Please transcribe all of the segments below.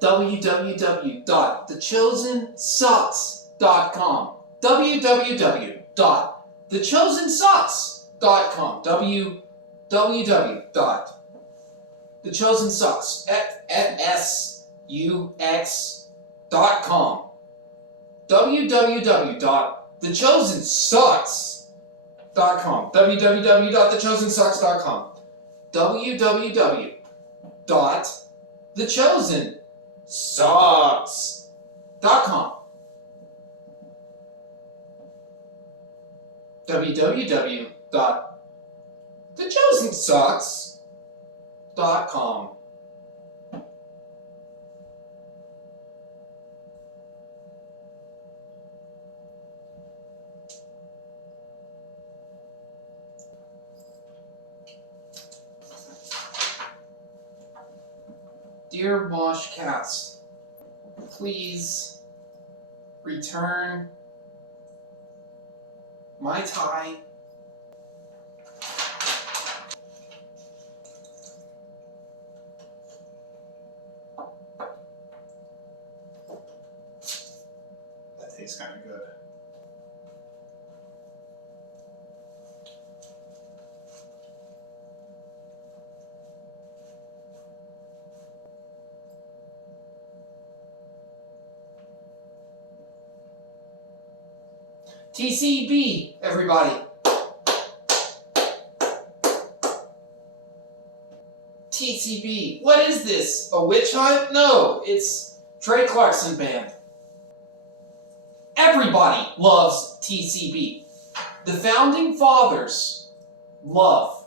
www.thechosensocks.com. www.thechosensocks.com. www.thechosensocks.com. www.thechosensocks.com. www.thechosensocks.com. www.thechosensocks.com. www.thechosensocks.com. Dear Wash Cast, please return my tie. That tastes kind of good. TCB, everybody. TCB. What is this? A witch hunt? No, it's Trey Clarkson Band. Everybody loves TCB. The founding fathers loved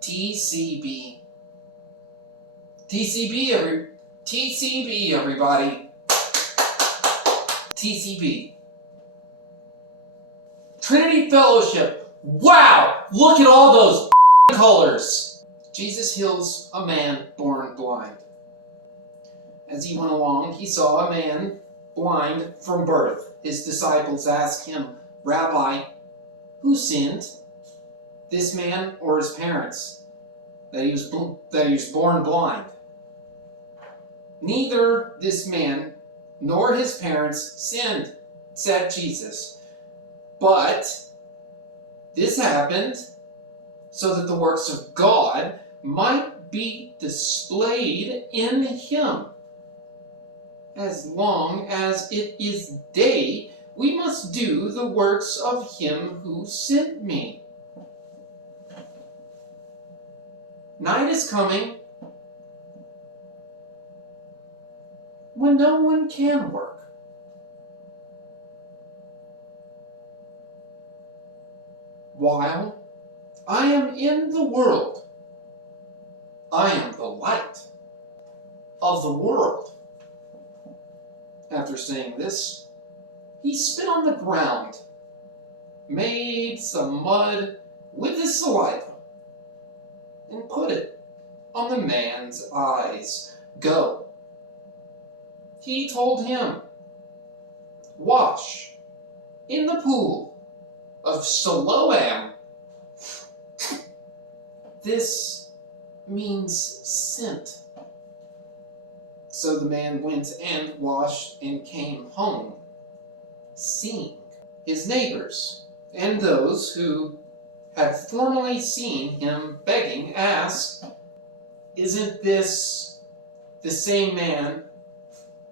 TCB. TCB, everybody. TCB. Trinity Fellowship. Wow! Look at all those colors. Jesus heals a man born blind. As he went along, he saw a man blind from birth. His disciples asked him, Rabbi, who sinned, this man or his parents, that he was born blind? Neither this man nor his parents sinned, said Jesus. But this happened so that the works of God might be displayed in him. As long as it is day, we must do the works of him who sent me. Night is coming when no one can work. While I am in the world, I am the light of the world. After saying this, he spit on the ground, made some mud with his saliva, and put it on the man's eyes. Go. He told him, wash in the pool of Siloam. This means sent. So the man went and washed and came home, seeing. His neighbors and those who had formerly seen him begging asked, isn't this the same man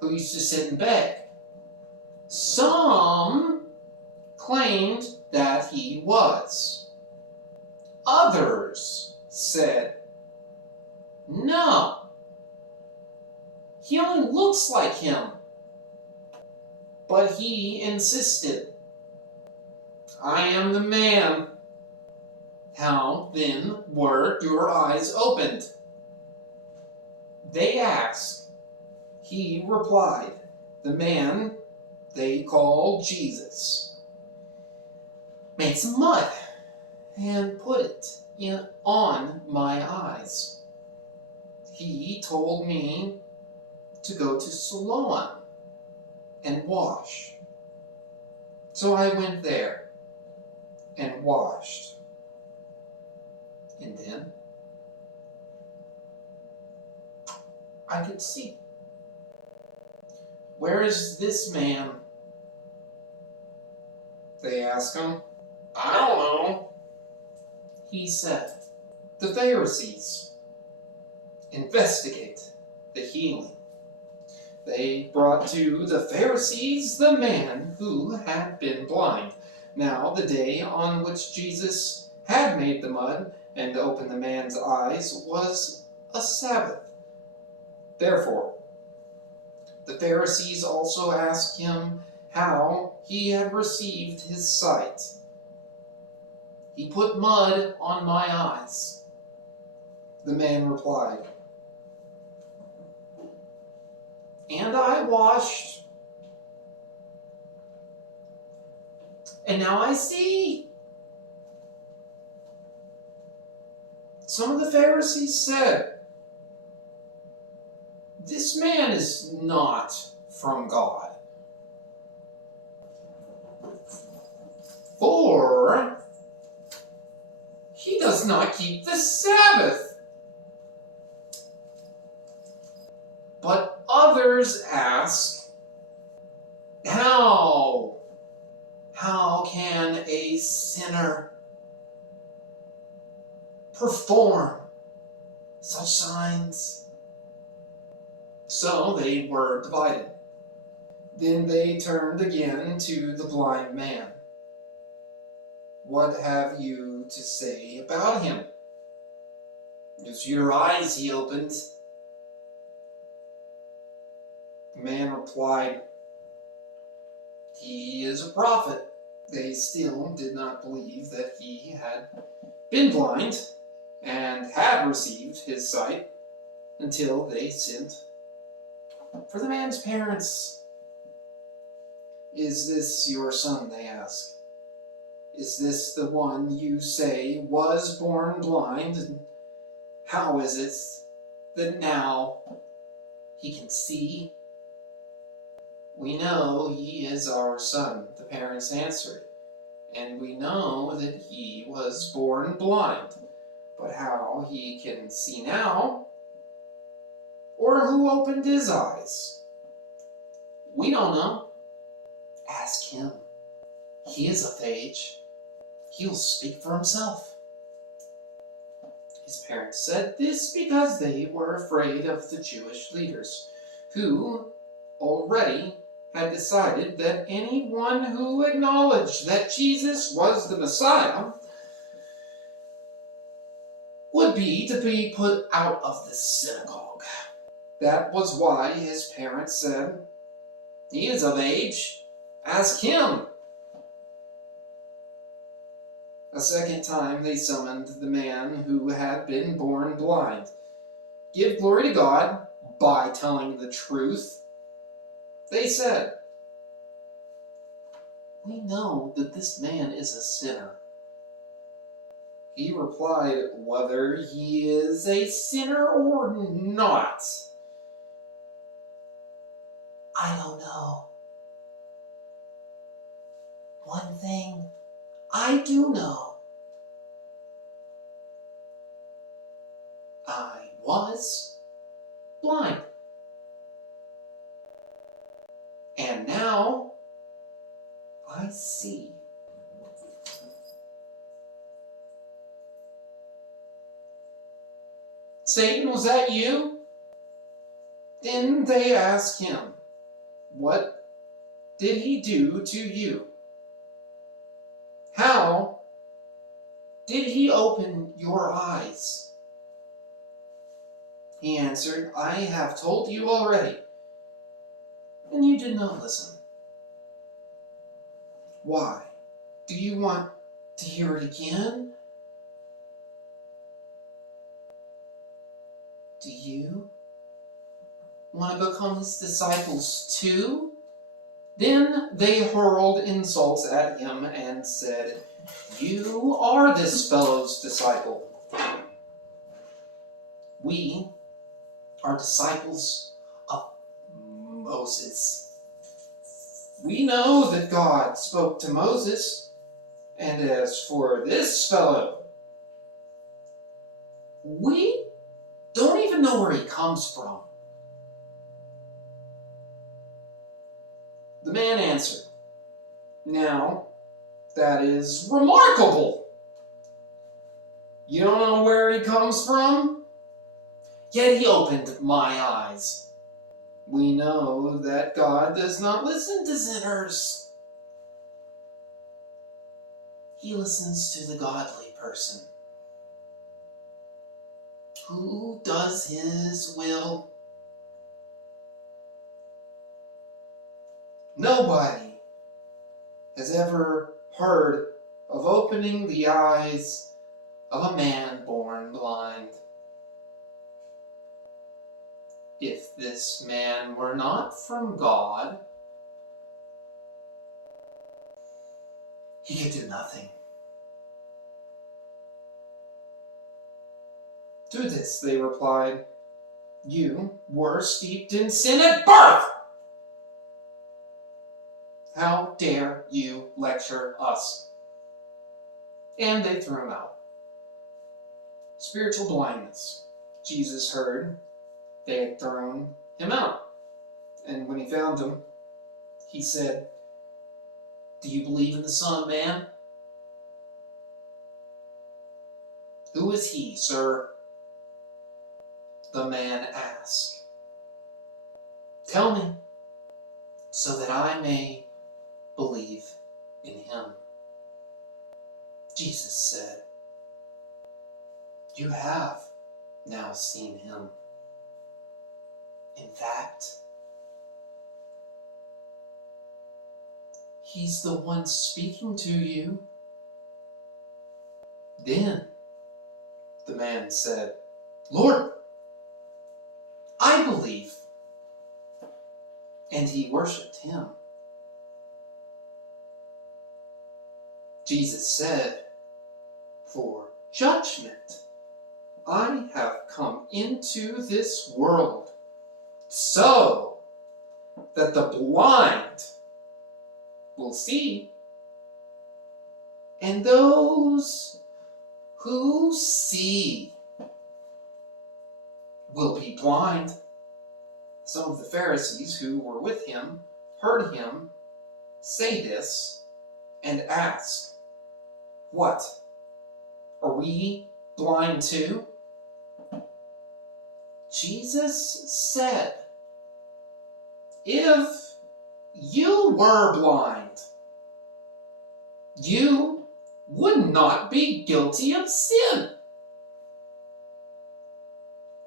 who used to sit and beg? Some claimed that he was. Others said, no, he only looks like him. But he insisted, I am the man. How then were your eyes opened? They asked. He replied, the man they call Jesus made some mud and put it on my eyes. He told me to go to Siloam and wash. So I went there and washed. And then I could see. Where is this man? They asked him. I don't know. He said, the Pharisees investigate the healing. They brought to the Pharisees the man who had been blind. Now, the day on which Jesus had made the mud and opened the man's eyes was a Sabbath. Therefore, the Pharisees also asked him how he had received his sight. He put mud on my eyes. The man replied, and I washed, and now I see. Some of the Pharisees said, this man is not from God. For he does not keep the Sabbath. But others ask, how? How can a sinner perform such signs? So they were divided. Then they turned again to the blind man. What have you to say about him? It's your eyes he opened. The man replied, he is a prophet. They still did not believe that he had been blind and had received his sight until they sent for the man's parents. Is this your son, they ask. Is this the one you say was born blind? And how is it that now he can see? We know he is our son, the parents answered, and we know that he was born blind. But how he can see now, or who opened his eyes, we don't know. Ask him. He is of age. He will speak for himself. His parents said this because they were afraid of the Jewish leaders, who already had decided that anyone who acknowledged that Jesus was the Messiah would be to be put out of the synagogue. That was why his parents said, he is of age. Ask him. A second time they summoned the man who had been born blind. Give glory to God by telling the truth. They said, we know that this man is a sinner. He replied, whether he is a sinner or not, I don't know. One thing I do know. I was blind. And now I see. Satan, was that you? Then they asked him, what did he do to you? How did he open your eyes? He answered, I have told you already, and you did not listen. Why? Do you want to hear it again? Do you want to become his disciples too? Then they hurled insults at him and said, you are this fellow's disciple. We are disciples of Moses. We know that God spoke to Moses, and as for this fellow, we don't even know where he comes from. man answered, "Now, that is remarkable. You don't know where he comes from? Yet he opened my eyes. We know that God does not listen to sinners. He listens to the godly person who does his will." Nobody has ever heard of opening the eyes of a man born blind. If this man were not from God, he could do nothing. To this they replied, "You were steeped in sin at birth. How dare you lecture us?" And they threw him out. Spiritual blindness. Jesus heard they had thrown him out. And when he found him, he said, "Do you believe in the Son of Man?" "Who is he, sir?" the man asked. "Tell me, so that I may believe in him." Jesus said, "You have now seen him. In fact, he's the one speaking to you." Then the man said, "Lord, I believe." And he worshipped him. Jesus said, "For judgment I have come into this world, so that the blind will see, and those who see will be blind." Some of the Pharisees who were with him heard him say this and asked, "What? Are we blind too?" Jesus said, "If you were blind, you would not be guilty of sin.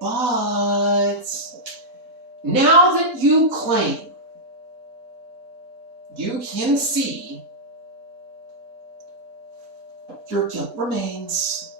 But now that you claim you can see, your guilt remains."